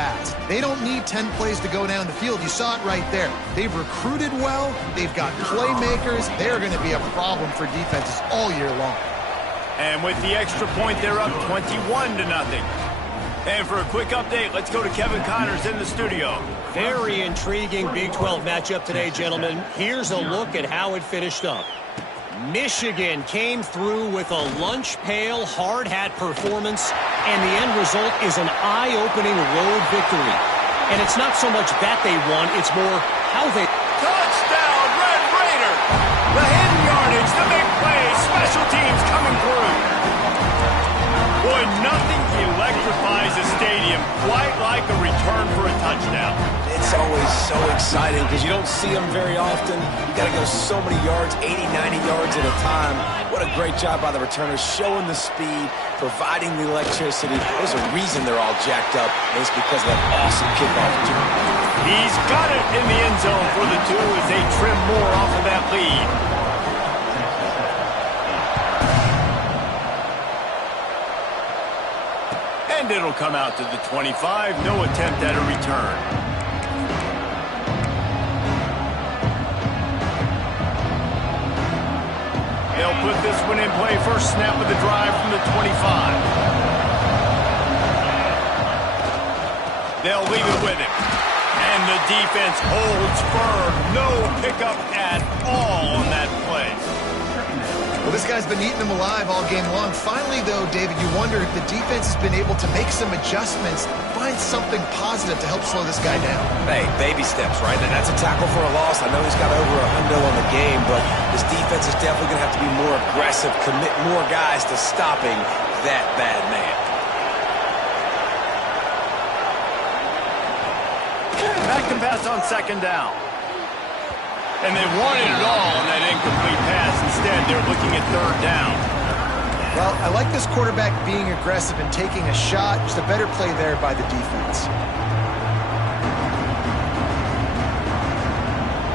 fast. They don't need 10 plays to go down the field. You saw it right there. They've recruited well. They've got playmakers. They're going to be a problem for defenses all year long. And with the extra point, they're up 21-0. And for a quick update, let's go to Kevin Connors in the studio. Very intriguing Big 12 matchup today, gentlemen. Here's a look at how it finished up. Michigan came through with a lunch pail hard hat performance, and the end result is an eye-opening road victory. And it's not so much that they won, it's more how they... Touchdown, Red Raider! The hidden yardage, the big play, special teams coming through. Boy, nothing electrifies a stadium quite like a return for a touchdown. It's always so exciting because you don't see them very often. You got to go so many yards, 80, 90 yards at a time. What a great job by the returners, showing the speed, providing the electricity. There's a reason they're all jacked up, and it's because of that awesome kickoff return. He's got it in the end zone for the two as they trim more off of that lead. And it'll come out to the 25. No attempt at a return. They'll put this one in play. First snap of the drive from the 25. They'll leave it with him. And the defense holds firm. No pickup at all on that play. Well, this guy's been eating them alive all game long. Finally, though, David, you wonder if the defense has been able to make some adjustments, find something positive to help slow this guy down. Hey, baby steps, right? And that's a tackle for a loss. I know he's got over $100 on the game, but this defense is definitely going to have to be more aggressive, commit more guys to stopping that bad man. Back to pass on second down. And they wanted it all on that incomplete pass. Instead, they're looking at third down. Well, I like this quarterback being aggressive and taking a shot. Just a better play there by the defense.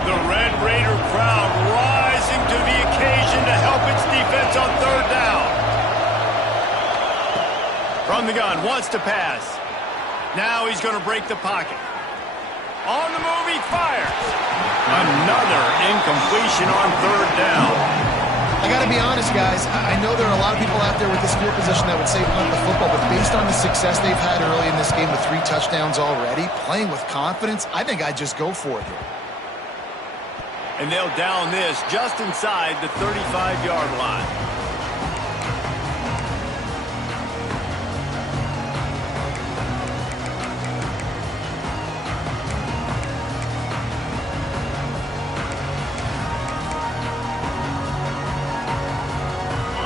The Red Raider crowd rising to the occasion to help its defense on third down. From the gun, wants to pass. Now he's going to break the pocket. On the move, he fires. Another incompletion on third down. I got to be honest, guys. I know there are a lot of people out there with this field position that would say punt the football, but based on the success they've had early in this game with 3 touchdowns already, playing with confidence, I think I'd just go for it here. And they'll down this just inside the 35-yard line.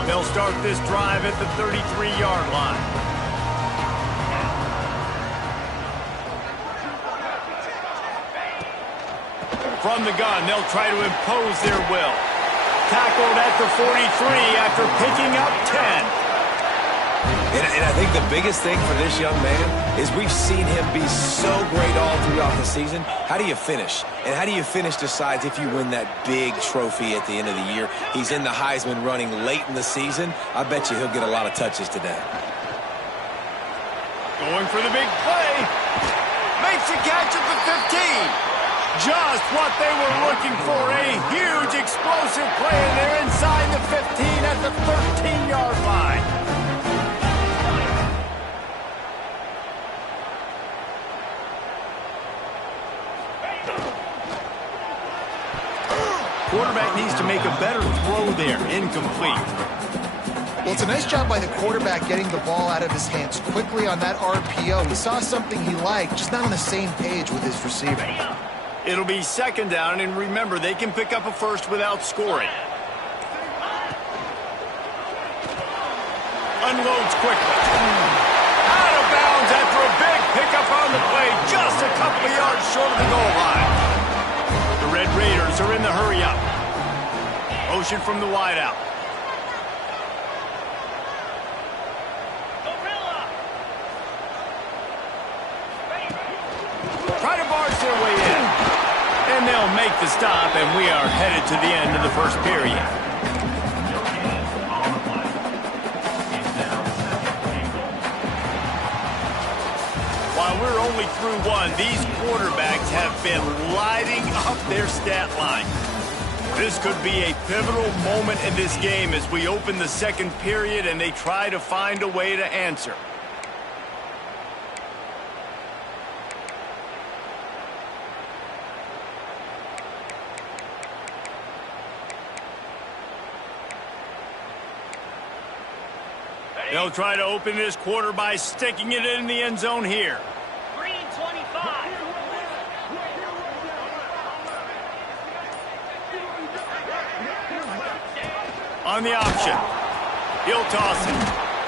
They'll start this drive at the 33-yard line. From the gun, they'll try to impose their will. Tackled at the 43 after picking up 10. And I think the biggest thing for this young man is we've seen him be so great all throughout the season. How do you finish? And how do you finish decides if you win that big trophy at the end of the year. He's in the Heisman running late in the season. I bet you he'll get a lot of touches today. Going for the big play. Makes a catch at the 15. Just what they were looking for. A huge explosive play, and they're inside the 15 at the 13-yard line. Quarterback needs to make a better throw there. Incomplete. Well, it's a nice job by the quarterback getting the ball out of his hands quickly on that RPO. He saw something he liked, just not on the same page with his receiver. It'll be second down, and remember, they can pick up a first without scoring. Unloads quickly. Out of bounds after a big pickup on the play, just a couple of yards short of the goal line. The Red Raiders are in the hurry-up. Motion from the wideout. Try to barge their way in. And they'll make the stop, and we are headed to the end of the first period. While we're only through one. These quarterbacks have been lighting up their stat line. This could be a pivotal moment in this game as we open the second period and they try to find a way to answer. They'll try to open this quarter by sticking it in the end zone here. Green 25. On the option. He'll toss it.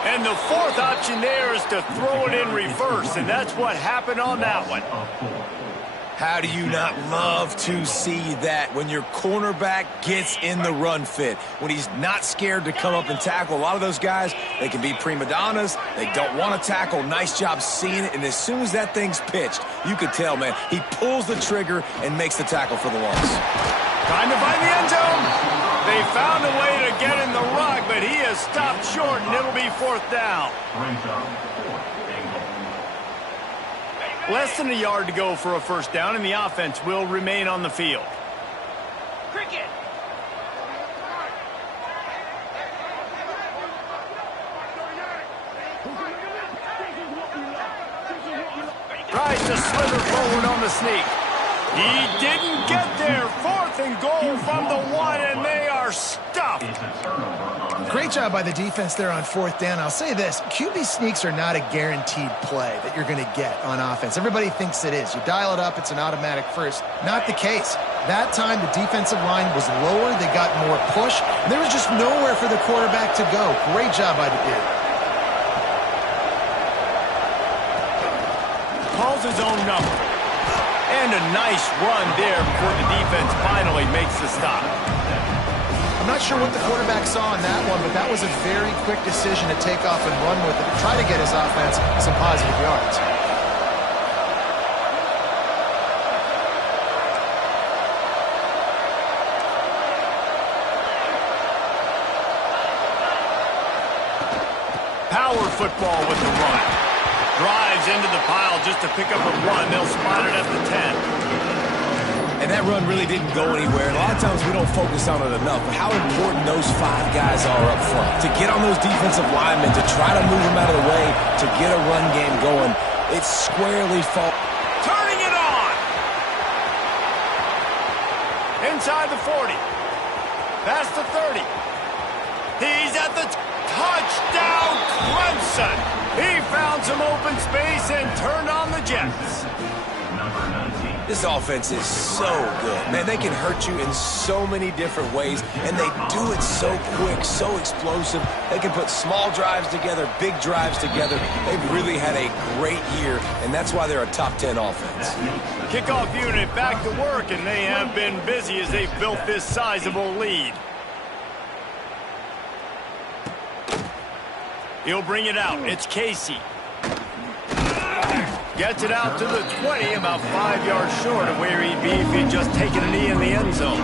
And the fourth option there is to throw it in reverse, and that's what happened on that one. How do you not love to see that when your cornerback gets in the run fit, when he's not scared to come up and tackle? A lot of those guys, they can be prima donnas. They don't want to tackle. Nice job seeing it. And as soon as that thing's pitched, you could tell, man, he pulls the trigger and makes the tackle for the loss. Trying to find the end zone. They found a way to get in the rug, but he has stopped short, and it'll be fourth down. Less than a yard to go for a first down, and the offense will remain on the field. Cricket. Tries to slither forward on the sneak. He didn't get there. Fourth and goal from the one, and they are stuffed. Great job by the defense there on fourth down. I'll say this, QB sneaks are not a guaranteed play that you're going to get on offense. Everybody thinks it is. You dial it up, it's an automatic first. Not the case. That time, the defensive line was lower. They got more push. And there was just nowhere for the quarterback to go. Great job by the dude. Calls his own number. And a nice run there before the defense finally makes the stop. I'm not sure what the quarterback saw in that one, but that was a very quick decision to take off and run with it to try to get his offense some positive yards. Power football with the run. Drives into the pile just to pick up a one. They'll spot it at the 10. And that run really didn't go anywhere. And a lot of times we don't focus on it enough, but how important those five guys are up front. To get on those defensive linemen, to try to move them out of the way, to get a run game going, it's squarely fault. Turning it on. Inside the 40. Past the 30. He's at the touchdown, Clemson. He found some open space and turned on the Jets. This offense is so good. Man, they can hurt you in so many different ways, and they do it so quick, so explosive. They can put small drives together, big drives together. They've really had a great year, and that's why they're a top 10 offense. Kickoff unit back to work, and they have been busy as they've built this sizable lead. He'll bring it out. It's Casey. Gets it out to the 20, about 5 yards short of where he'd be if he'd just taken a knee in the end zone.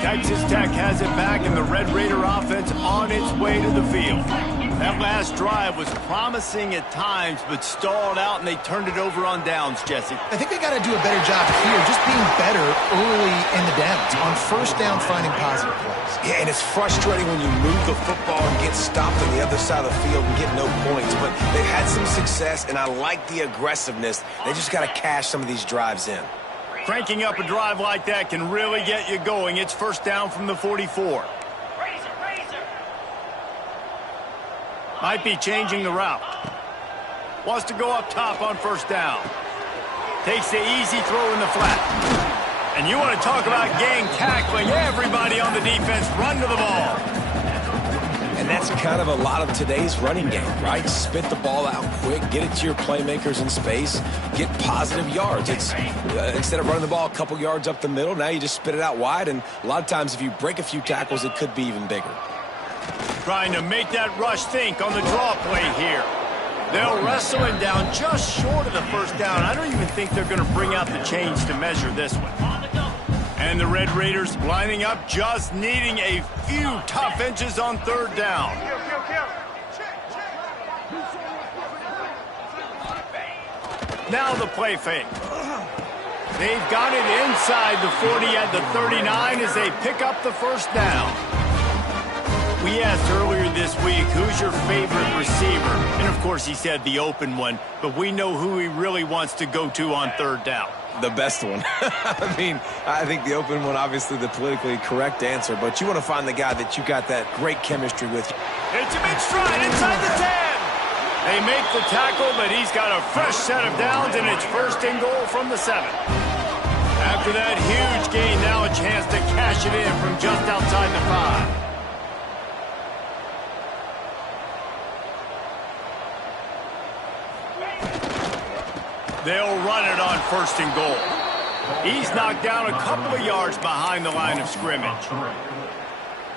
Texas Tech has it back, and the Red Raider offense on its way to the field. That last drive was promising at times, but stalled out, and they turned it over on downs, Jesse. I think they got to do a better job here, just being better early in the downs, on first down, finding positive plays. Yeah, and it's frustrating when you move the football and get stopped on the other side of the field and get no points, but they've had some success, and I like the aggressiveness. They just got to cash some of these drives in. Cranking up a drive like that can really get you going. It's first down from the 44. Might be changing the route. Wants to go up top on first down. Takes the easy throw in the flat. And you want to talk about gang tackling. Everybody on the defense run to the ball. And that's kind of a lot of today's running game, right? Spit the ball out quick, get it to your playmakers in space, get positive yards. It's instead of running the ball a couple yards up the middle, now you just spit it out wide, and a lot of times if you break a few tackles, it could be even bigger. Trying to make that rush think on the draw play here. They'll wrestle him down just short of the first down. I don't even think they're going to bring out the chains to measure this one. And the Red Raiders lining up, just needing a few tough inches on third down. Now the play fake. They've got it inside the 40 at the 39 as they pick up the first down. We asked earlier this week, who's your favorite receiver? And of course he said the open one, but we know who he really wants to go to on third down. The best one. I mean, I think the open one, obviously the politically correct answer, but you want to find the guy that you got that great chemistry with. It's a big stride inside the 10. They make the tackle, but he's got a fresh set of downs, and it's first and goal from the 7. After that huge gain, now a chance to cash it in from just outside the 5. They'll run it on first and goal. He's knocked down a couple of yards behind the line of scrimmage.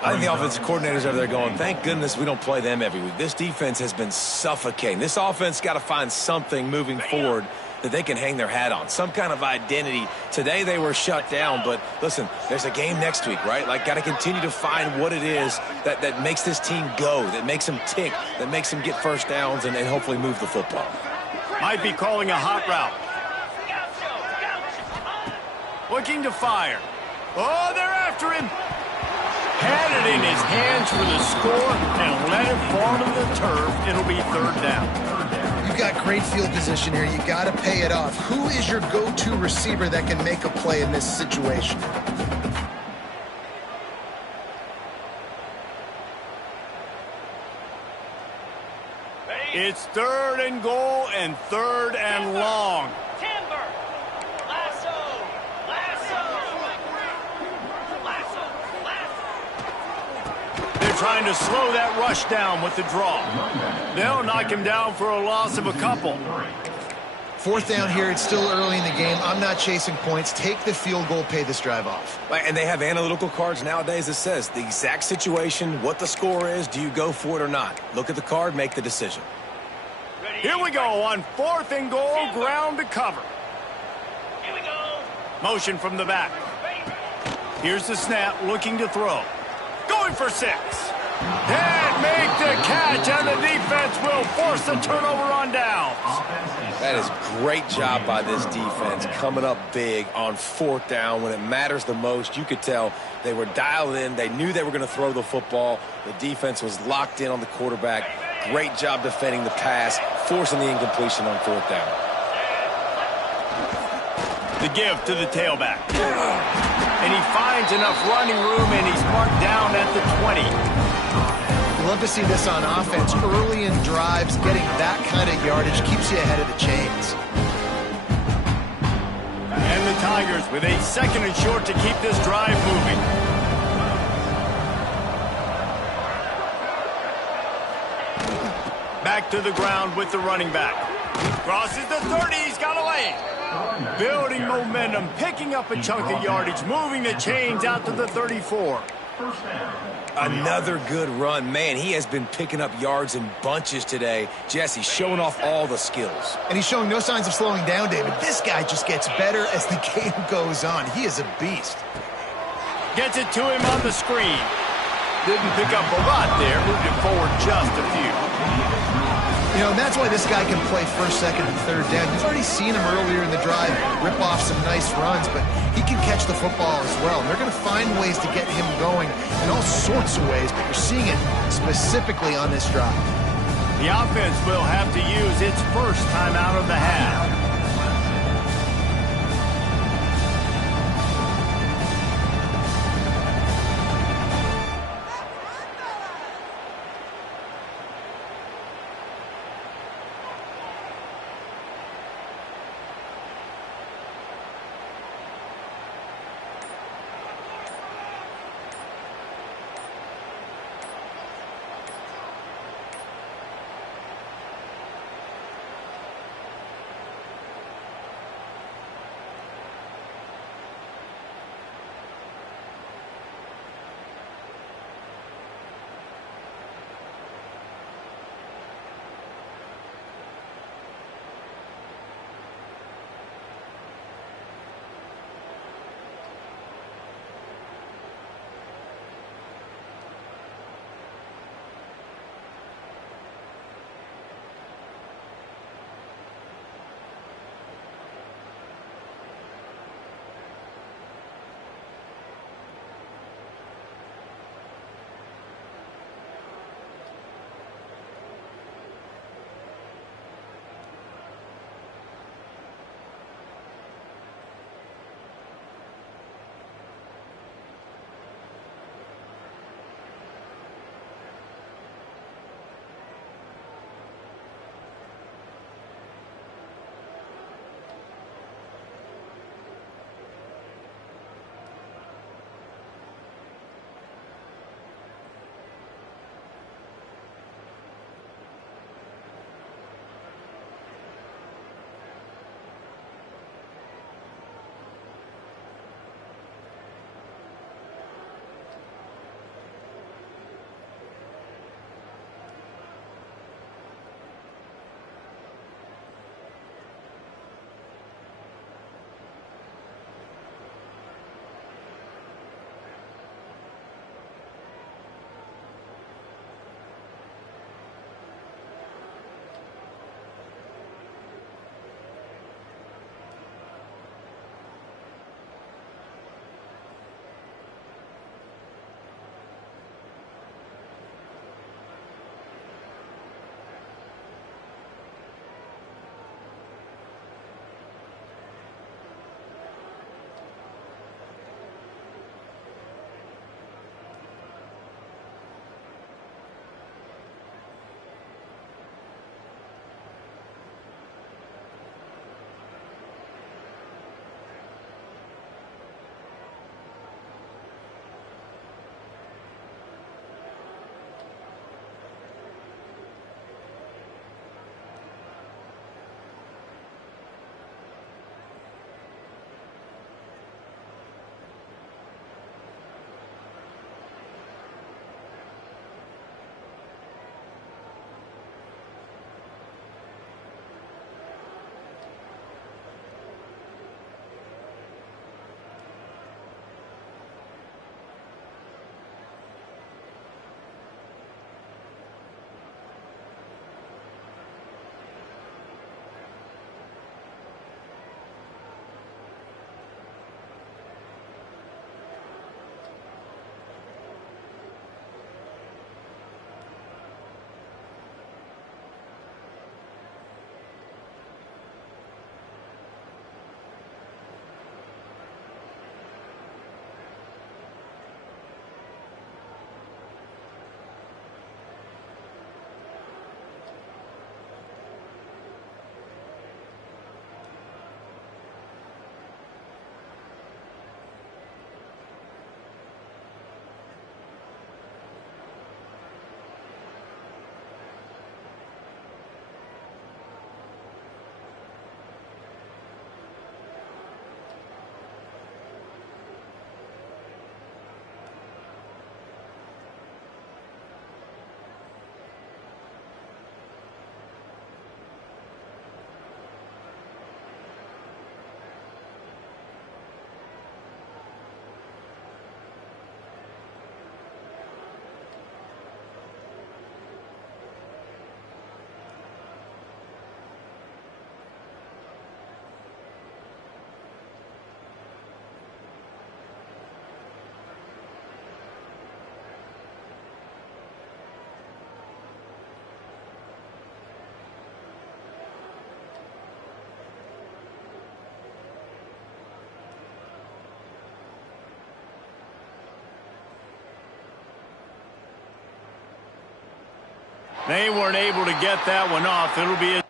I think the offensive coordinators over there going, thank goodness we don't play them every week. This defense has been suffocating. This offense got to find something moving forward that they can hang their hat on, some kind of identity. Today they were shut down, but listen, there's a game next week, right? Like, got to continue to find what it is that makes this team go, that makes them tick, that makes them get first downs and hopefully move the football. Might be calling a hot route. Looking to fire. Oh, they're after him. Had it in his hands for the score and let it fall to the turf. It'll be third down. You've got great field position here. You got to pay it off. Who is your go-to receiver that can make a play in this situation? It's third and goal and third and long. Timber. Lasso. They're trying to slow that rush down with the draw. They'll knock him down for a loss of a couple. Fourth down here. It's still early in the game. I'm not chasing points. Take the field goal, pay this drive off. And they have analytical cards nowadays that says the exact situation, what the score is, do you go for it or not? Look at the card, make the decision. Here we go on fourth and goal, ground to cover. Here we go. Motion from the back. Here's the snap, looking to throw. Going for 6. And make the catch, and the defense will force the turnover on downs. That is great job by this defense, coming up big on fourth down when it matters the most. You could tell they were dialed in. They knew they were going to throw the football. The defense was locked in on the quarterback. Great job defending the pass, forcing the incompletion on fourth down. The give to the tailback. And he finds enough running room, and he's marked down at the 20. Love to see this on offense. Early in drives, getting that kind of yardage keeps you ahead of the chains. And the Tigers with a second and short to keep this drive moving. Back to the ground with the running back. Crosses the 30, he's got a lane. Building momentum, picking up a chunk of yardage, moving the chains out to the 34. Another good run. Man, he has been picking up yards in bunches today. Jesse showing off all the skills. And he's showing no signs of slowing down, David. This guy just gets better as the game goes on. He is a beast. Gets it to him on the screen. Didn't pick up a lot there. Moved it forward just a few. You know, and that's why this guy can play first, second, and third down. You've already seen him earlier in the drive rip off some nice runs, but he can catch the football as well. And they're going to find ways to get him going in all sorts of ways, but you're seeing it specifically on this drive. The offense will have to use its first time out of the half. They weren't able to get that one off. It'll be a